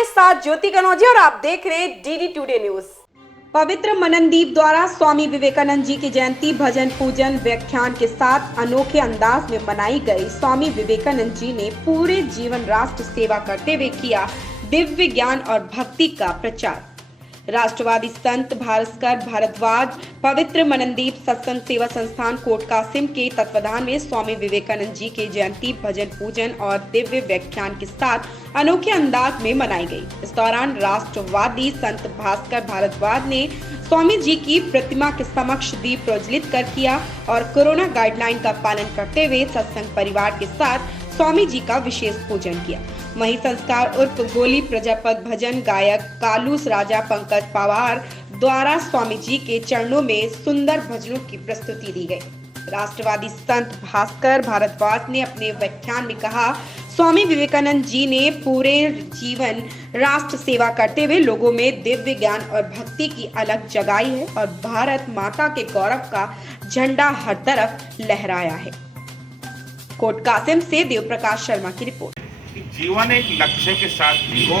आपके साथ ज्योति कनौजिया और आप देख रहे हैं डीडी टुडे न्यूज। पवित्र मननदीप द्वारा स्वामी विवेकानंद जी की जयंती भजन पूजन व्याख्यान के साथ अनोखे अंदाज में मनाई गई। स्वामी विवेकानंद जी ने पूरे जीवन राष्ट्र सेवा करते हुए किया दिव्य ज्ञान और भक्ति का प्रचार। राष्ट्रवादी संत भास्कर भारद्वाज पवित्र मननदीप सत्संग सेवा संस्थान कोट कासिम के तत्वाधान में स्वामी विवेकानंद जी के जयंती भजन पूजन और दिव्य व्याख्यान के साथ अनोखे अंदाज में मनाई गई। इस दौरान राष्ट्रवादी संत भास्कर भारद्वाज ने स्वामी जी की प्रतिमा के समक्ष दीप प्रज्वलित कर किया और कोरोना गाइडलाइन का पालन करते हुए सत्संग परिवार के साथ स्वामी जी का विशेष पूजन किया। वहीं संस्कार उर्फ गोली प्रजापत भजन गायक कालूस राजा पंकज पवार द्वारा स्वामी जी के चरणों में सुंदर भजनों की प्रस्तुति दी गई। राष्ट्रवादी संत भास्कर भारद्वाज ने अपने व्याख्यान में कहा, स्वामी विवेकानंद जी ने पूरे जीवन राष्ट्र सेवा करते हुए लोगों में दिव्य ज्ञान और भक्ति की अलग जगाई है और भारत माता के गौरव का झंडा हर तरफ लहराया है। कोट कासिम से देव प्रकाश शर्मा की रिपोर्ट। जीवन एक लक्ष्य के साथ जियो,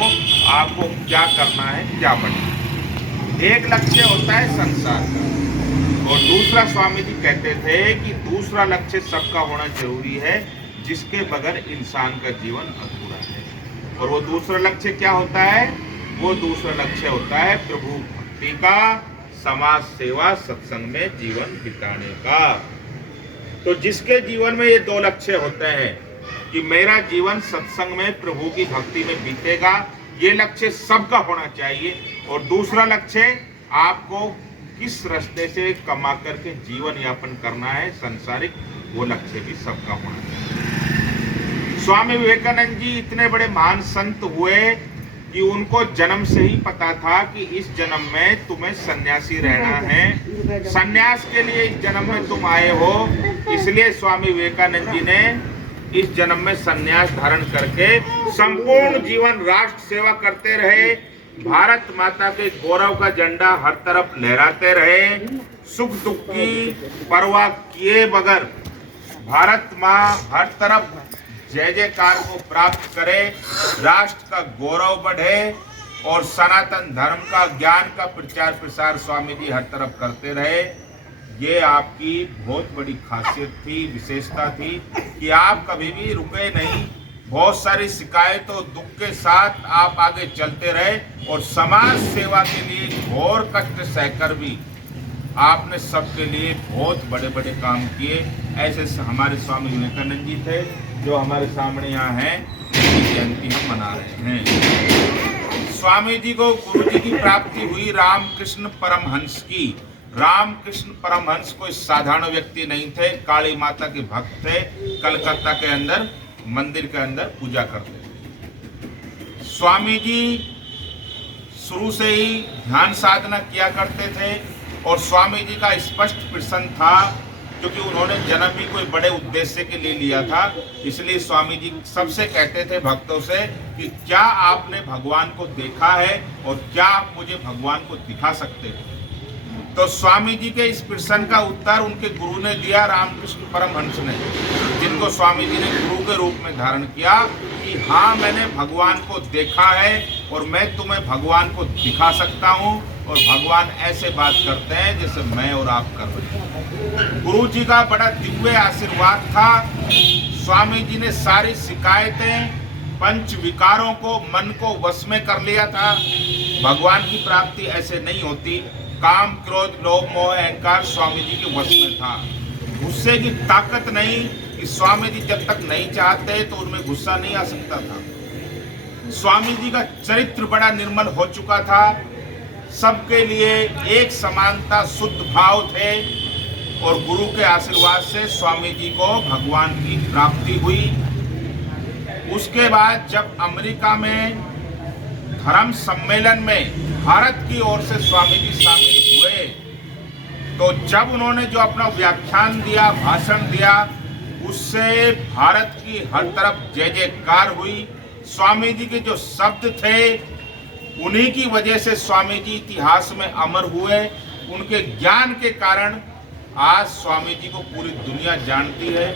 आपको क्या करना है, क्या बनना। एक लक्ष्य होता है संसार का और दूसरा स्वामी जी कहते थे कि दूसरा लक्ष्य सबका होना जरूरी है, जिसके बगैर इंसान का जीवन अधूरा है। और वो दूसरा लक्ष्य क्या होता है? वो दूसरा लक्ष्य होता है प्रभु भक्ति का, समाज सेवा, सत्संग में जीवन बिताने का। तो जिसके जीवन में ये दो लक्ष्य होते हैं कि मेरा जीवन सत्संग में प्रभु की भक्ति में बीतेगा, ये लक्ष्य सबका होना चाहिए। और दूसरा लक्ष्य आपको किस रास्ते से कमा करके जीवन यापन करना है सांसारिक, वो लक्ष्य भी सबका होना चाहिए। स्वामी विवेकानंद जी इतने बड़े महान संत हुए कि उनको जन्म से ही पता था कि इस जन्म में तुम्हें सन्यासी रहना है, सन्यास के लिए इस जन्म में तुम आए हो। इसलिए स्वामी विवेकानंद जी ने इस जन्म में सन्यास धारण करके संपूर्ण जीवन राष्ट्र सेवा करते रहे, भारत माता के गौरव का झंडा हर तरफ लहराते रहे, सुख दुख की परवाह किए बगैर भारत माँ हर तरफ जय जयकार को प्राप्त करे, राष्ट्र का गौरव बढ़े और सनातन धर्म का, ज्ञान का प्रचार प्रसार स्वामी जी हर तरफ करते रहे। ये आपकी बहुत बड़ी खासियत थी, विशेषता थी कि आप कभी भी रुके नहीं। बहुत सारी शिकायतों दुख के साथ आप आगे चलते रहे और समाज सेवा के लिए घोर कष्ट सहकर भी आपने सबके लिए बहुत बड़े बड़े काम किए। ऐसे हमारे स्वामी विवेकानंद जी थे जो हमारे सामने यहाँ हैं, उनकी जयंती हम मना रहे हैं। स्वामी जी को गुरु जी की प्राप्ति हुई रामकृष्ण परमहंस की। रामकृष्ण परमहंस कोई साधारण व्यक्ति नहीं थे, काली माता के भक्त थे, कलकत्ता के अंदर मंदिर के अंदर पूजा करते थे। स्वामी जी शुरू से ही ध्यान साधना किया करते थे और स्वामी जी का स्पष्ट प्रश्न था, क्योंकि उन्होंने जन्म भी कोई बड़े उद्देश्य के लिए लिया था। इसलिए स्वामी जी सबसे कहते थे भक्तों से कि क्या आपने भगवान को देखा है और क्या आप मुझे भगवान को दिखा सकते हैं? तो स्वामी जी के इस प्रश्न का उत्तर उनके गुरु ने दिया, रामकृष्ण परमहंस ने, जिनको स्वामी जी ने गुरु के रूप में धारण किया कि हाँ, मैंने भगवान को देखा है और मैं तुम्हें भगवान को दिखा सकता हूँ। और भगवान ऐसे बात करते हैं जैसे मैं और आप कर रहे हैं। गुरु जी का बड़ा दिव्य आशीर्वाद था। स्वामी जी ने सारी शिकायतें, पंच विकारों को, मन को वश में कर लिया था। भगवान की प्राप्ति ऐसे नहीं होती। काम, क्रोध, लोभ, मोह, अहंकार स्वामी जी के वश में था। गुस्से की ताकत नहीं कि स्वामी जी जब तक नहीं चाहते तो उनमें गुस्सा नहीं आ सकता था। स्वामी जी का चरित्र बड़ा निर्मल हो चुका था। सबके लिए एक समानता, शुद्ध भाव थे और गुरु के आशीर्वाद से स्वामी जी को भगवान की प्राप्ति हुई। उसके बाद जब अमेरिका में धर्म सम्मेलन में भारत की ओर से स्वामी जी शामिल हुए, तो जब उन्होंने जो अपना व्याख्यान दिया, भाषण दिया, उससे भारत की हर तरफ जय जयकार हुई। स्वामी जी के जो शब्द थे, उन्हीं की वजह से स्वामी जी इतिहास में अमर हुए। उनके ज्ञान के कारण आज स्वामी जी को पूरी दुनिया जानती है।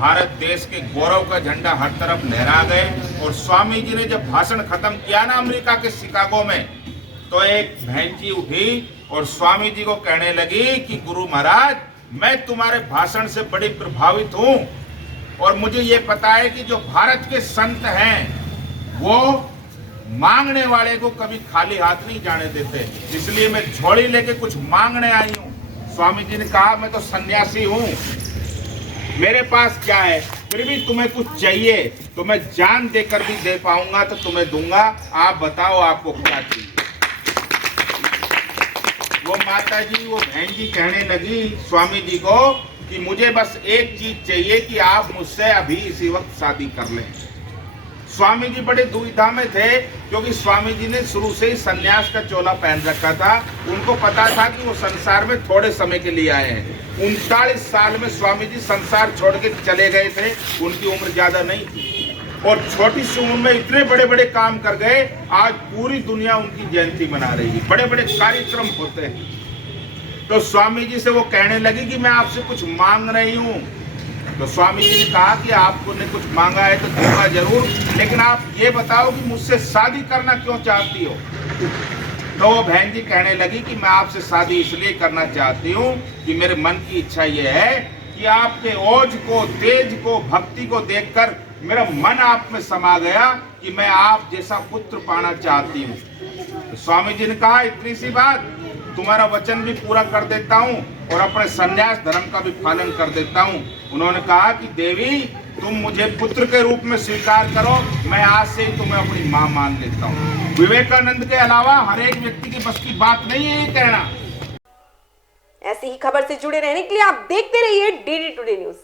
भारत देश के गौरव का झंडा हर तरफ लहरा गए। और स्वामी जी ने जब भाषण खत्म किया ना अमेरिका के शिकागो में, तो एक बहन जी उठी और स्वामी जी को कहने लगी कि गुरु महाराज, मैं तुम्हारे भाषण से बड़ी प्रभावित हूं और मुझे ये पता है कि जो भारत के संत हैं वो मांगने वाले को कभी खाली हाथ नहीं जाने देते, इसलिए मैं झोली लेके कुछ मांगने आई हूं। स्वामी जी ने कहा, मैं तो सन्यासी हूं, मेरे पास क्या है, फिर भी तुम्हें कुछ चाहिए तो मैं जान देकर भी दे पाऊंगा तो तुम्हें दूंगा, आप बताओ आपको क्या चाहिए। वो माता जी, वो बहन जी कहने लगी स्वामी जी को कि मुझे बस एक चीज चाहिए कि आप मुझसे अभी इसी वक्त शादी कर लें। स्वामी जी बड़े दुविधा में थे, क्योंकि स्वामी जी ने शुरू से ही सन्यास का चोला पहन रखा था। उनको पता था कि वो संसार में थोड़े समय के लिए आए हैं। 39 साल में स्वामी जी संसार छोड़ के चले गए थे, उनकी उम्र ज्यादा नहीं थी और छोटी सी उम्र में इतने बड़े बड़े काम कर गए। आज पूरी दुनिया उनकी जयंती मना रही है, बड़े बड़े कार्यक्रम होते हैं। तो स्वामी जी से वो कहने लगी कि मैं आपसे कुछ मांग रही हूँ। तो स्वामी जी ने कहा कि आपको ने कुछ मांगा है तो दूंगा जरूर, लेकिन आप ये बताओ कि मुझसे शादी करना क्यों चाहती हो। तो वो बहन जी कहने लगी कि मैं आपसे शादी इसलिए करना चाहती हूँ कि मेरे मन की इच्छा ये है कि आपके ओज को, तेज को, भक्ति को देखकर मेरा मन आप में समा गया कि मैं आप जैसा पुत्र पाना चाहती हूँ। तो स्वामी जी ने कहा, इतनी सी बात, तुम्हारा वचन भी पूरा कर देता हूँ और अपने संन्यास धर्म का भी पालन कर देता हूँ। उन्होंने कहा कि देवी, तुम मुझे पुत्र के रूप में स्वीकार करो, मैं आज से ही तुम्हें अपनी माँ मान लेता हूँ। विवेकानंद के अलावा हर एक व्यक्ति की बस की बात नहीं है ये कहना। ऐसी ही खबर से जुड़े रहने के लिए आप देखते रहिए DD टुडे न्यूज।